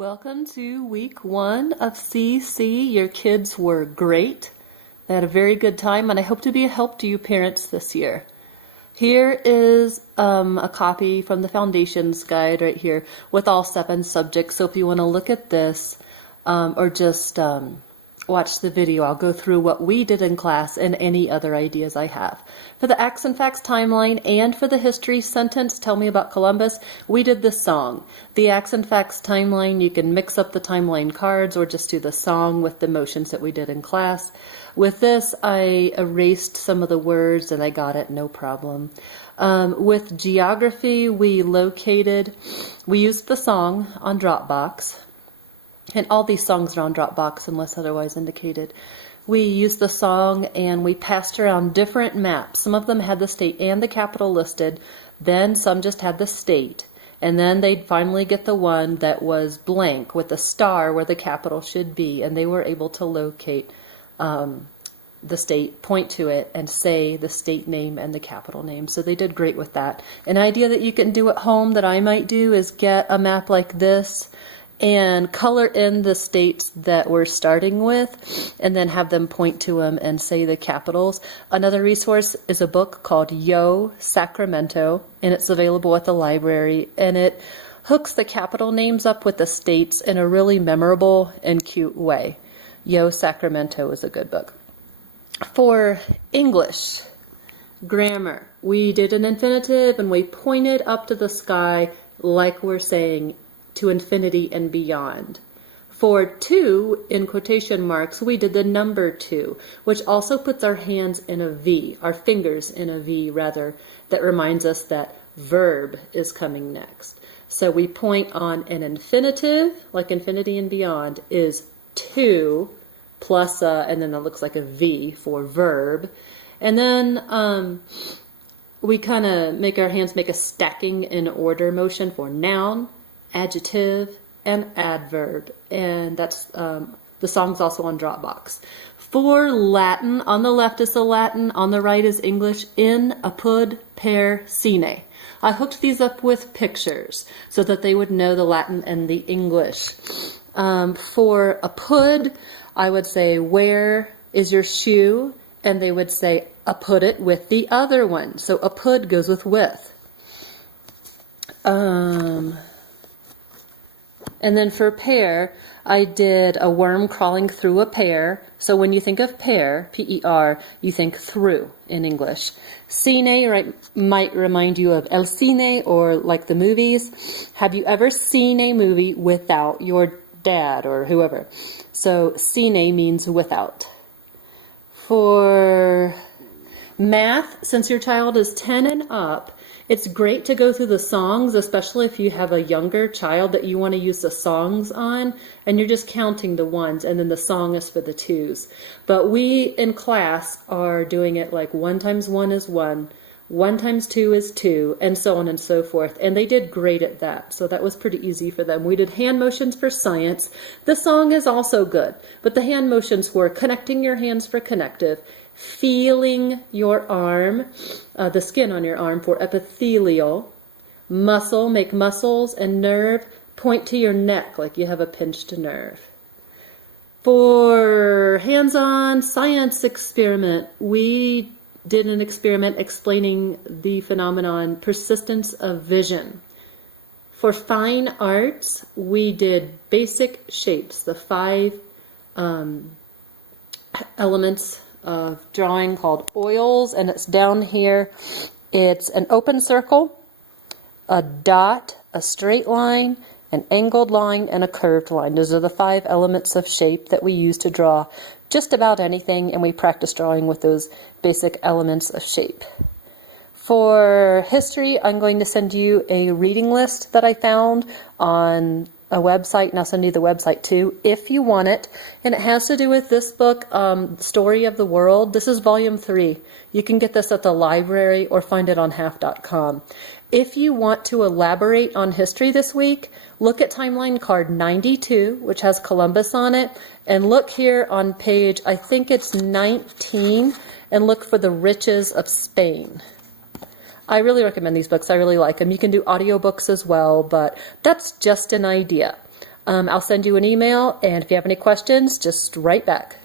Welcome to week 1 of CC. Your kids were great. They had a very good time, and I hope to be a help to you parents this year. Here is a copy from the Foundations Guide right here with all 7 subjects. So if you want to look at this or just watch the video, I'll go through what we did in class and any other ideas I have. For the Acts and Facts timeline and for the history sentence, tell me about Columbus, we did the song. The Acts and Facts timeline, you can mix up the timeline cards or just do the song with the motions that we did in class. With this, I erased some of the words and I got it, no problem. With geography, we used the song on Dropbox. And all these songs are on Dropbox unless otherwise indicated. We used the song and we passed around different maps. Some of them had the state and the capital listed. Then some just had the state. And then they'd finally get the one that was blank with a star where the capital should be. And they were able to locate the state, point to it, and say the state name and the capital name. So they did great with that. An idea that you can do at home that I might do is get a map like this and color in the states that we're starting with and then have them point to them and say the capitals. Another resource is a book called Yo Sacramento, and it's available at the library, and it hooks the capital names up with the states in a really memorable and cute way. Yo Sacramento is a good book. For English grammar, we did an infinitive and we pointed up to the sky like we're saying to infinity and beyond. For 2, in quotation marks, we did the number 2, which also puts our hands in a V, our fingers in a V rather, that reminds us that verb is coming next. So we point on an infinitive, like infinity and beyond, is 2 plus and then that looks like a V for verb. And then we kind of make our hands make a stacking in order motion for noun, adjective, and adverb, and that's the song's also on Dropbox. For Latin, on the left is the Latin, on the right is English. In, apud, per, sine. I hooked these up with pictures so that they would know the Latin and the English. For apud, I would say, where is your shoe? And they would say, apud it with the other one. So apud goes with. And then for pear, I did a worm crawling through a pear. So when you think of pear, P-E-R, you think through in English. Cine might remind you of El Cine or like the movies. Have you ever seen a movie without your dad or whoever? So cine means without. For math, since your child is 10 and up, it's great to go through the songs, especially if you have a younger child that you want to use the songs on, and you're just counting the ones, and then the song is for the 2s. But we in class are doing it like 1 times 1 is 1, 1 times 2 is 2, and so on and so forth. And they did great at that, so that was pretty easy for them. We did hand motions for science. The song is also good, but the hand motions were connecting your hands for connective, feeling your arm, the skin on your arm for epithelial, muscle, make muscles, and nerve, point to your neck like you have a pinched nerve. For hands-on science experiment, we did an experiment explaining the phenomenon persistence of vision. For fine arts, we did basic shapes, the 5 elements of drawing called oils, and it's down here. It's an open circle, a dot, a straight line, an angled line, and a curved line. Those are the 5 elements of shape that we use to draw just about anything, and we practice drawing with those basic elements of shape. For history, I'm going to send you a reading list that I found on a website, and I'll send you the website too if you want it, and it has to do with this book, Story of the World. This is volume 3. You can get this at the library or find it on half.com. If you want to elaborate on history this week, look at timeline card 92, which has Columbus on it, and look here on page, I think it's 19, and look for the riches of Spain. I really recommend these books. I really like them. You can do audiobooks as well, but that's just an idea. I'll send you an email, and if you have any questions, just write back.